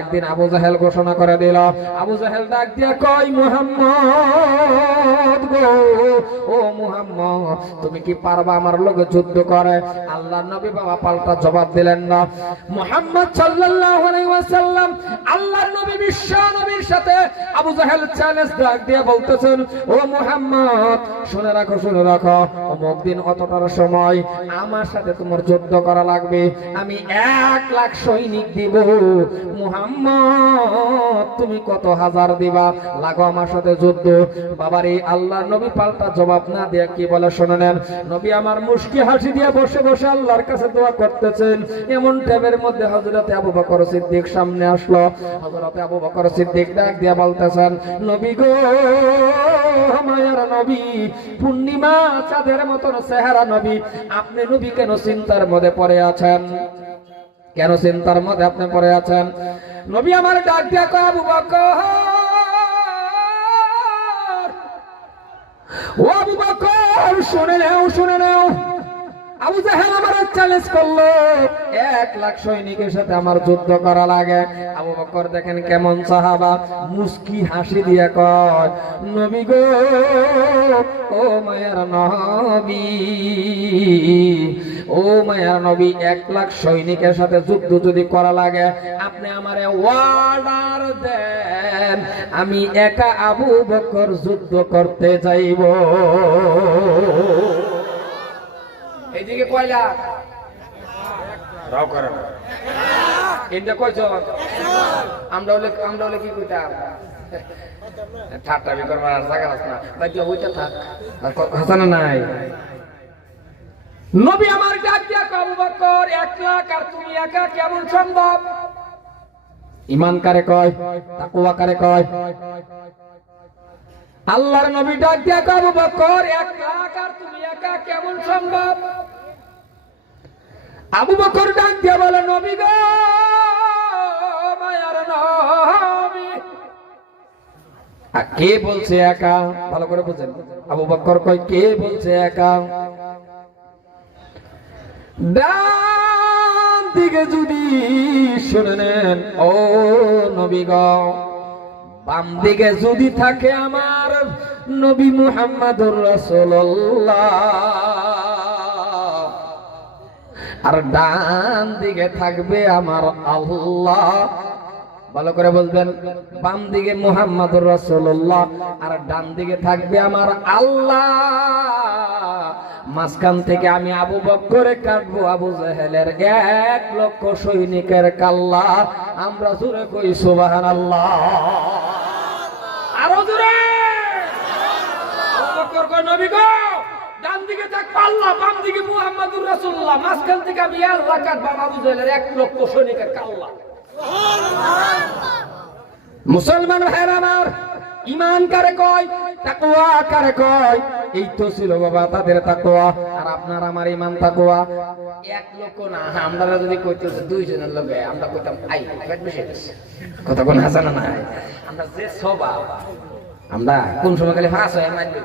একদিন আবু জাহেল ঘোষণা করে দিল, আবু জাহেল ডাক দিয়া কয়, মুহাম্মদ গো, ও মুহাম্মদ, তুমি কি পারবা আমার লগে যুদ্ধ করে? আল্লাহ নবী বাবা পাল্টা জবাব দিলেন না। মুহাম্মদ সাল্লাল্লাহু আলাইহি ওয়াসাল্লাম আল্লাহর নবী বিশ্ব নবীর সাথে আবু জাহেল চ্যালেঞ্জ ডাক দিয়ে বলতেছেন, ও মুহাম্মদ, শুনে রাখো শুনে রাখো, অমুক দিন অতটার সময় আমার সাথে তোমার যুদ্ধ করা লাগবে। আমি এক লাখ সৈনিক দিব। মুহাম্মদ তুমি কত হাজার দিবা? লাগো আমার সাথে যুদ্ধ। বাবার এই আল্লাহ নবী পাল্টা জবাব না দিয়ে কি বলে শুনে নেন নবী আমার মুশকি হাসি দিয়ে বসে বসে আল্লাহর কাছে দোয়া করতেছেন। এমন টাইমের মধ্যে হযরতে আবু বকর সিদ্দিক সামনে আসলো। হযরতে আবু বকর সিদ্দিক ডাক দিয়ে বলতেছেন, নবী গো, মায়ার নবী, পূর্ণিমা চাঁদের মতন চেহারা নবী, আপনি নবী কেন চিন্তার মধ্যে পড়ে আছেন? কেন চিন্তার মধ্যে আপনি পড়ে আছেন? নবী আমার ডাক দিয়া কয় আবু বকর। ও আবু বকর শুনে নাও শুনে নাও। আবু জাহেল আমার চ্যালেঞ্জ করল। এক লাখ সৈনিকের সাথে আমার যুদ্ধ করা লাগে। আবু বকর দেখেন কেমন সাহাবা, মুস্কি হাসি দিয়ে কয়, নবী গো, ও মায়ার নবী, ও মায়ার নবী, এক লাখ সৈনিকের সাথে যুদ্ধ যদি করা লাগে, আপনি আমারে ওয়ার্ডার দেন। আমি একা আবু বকর যুদ্ধ করতে যাইব। এইদিকে কয়লা রাও করে এটা কইছ? আমরা হলে আমরা হলে কি কইতাম? ঠাট্টা বি করবার জায়গা আছে না। বাকি ওইটা থাক। হাসানা নাই? নবী আমার ডাক দিয়া আবু বকর এক লাখ আর তুমি একা কেমন সম্ভব? ইমান কারে কয় তাকওয়া কারে কয়? আল্লাহর নবী ডাক দিয়া আবু বকর, এক আর তুমি একা, কেমন সম্ভব? আবু বকর ডাক দিয়া বলে, নবী গো, মায়ার নবী। কে বলছে একা? ভালো করে বুঝেন। আবু বকর কয়, কে বলছে একা? ডান দিকে যদি শুনে নেন, ও নবী গো, বাম দিকে যদি থাকে আমার নবী মুহাম্মাদুর রাসূলুল্লাহ। আর ডান দিকে থাকবে আমার আল্লাহ। ভালো করে বলবেন বাম দিকে মুহাম্মাদুর রাসূলুল্লাহ আর ডান দিকে থাকবে আমার আল্লাহ। মাঝখান থেকে আমি আবু বক্করে কাটবো, আবু জাহেলের এক লক্ষ সৈনিকের কাল্লা। আমরা জুড়ে কই, সুবহানাল্লাহ আরও জোরে আবু বকর কয় নবী গো! ডান দিকে বাম দিকে মুহাম্মাদুর রাসূলুল্লাহ। থেকে আমি জাহেলের এক লক্ষ সৈনিকের কাল্লা। মুসলমান ভাইরা আমার ইমান কারে কয়, তাকওয়া কারে কয়? এই তো ছিল বাবা তাদের তাকওয়া, আর আপনার আমার ইমান তাকওয়া। এক লক্ষ না আমরা যদি কইতে দুইজনের লগে, আমরা কইতাম, আই কথা কোন হাসানা নাই। আমরা যে সবা আমরা কোন সময় খালি ফাঁস হয়ে মারবে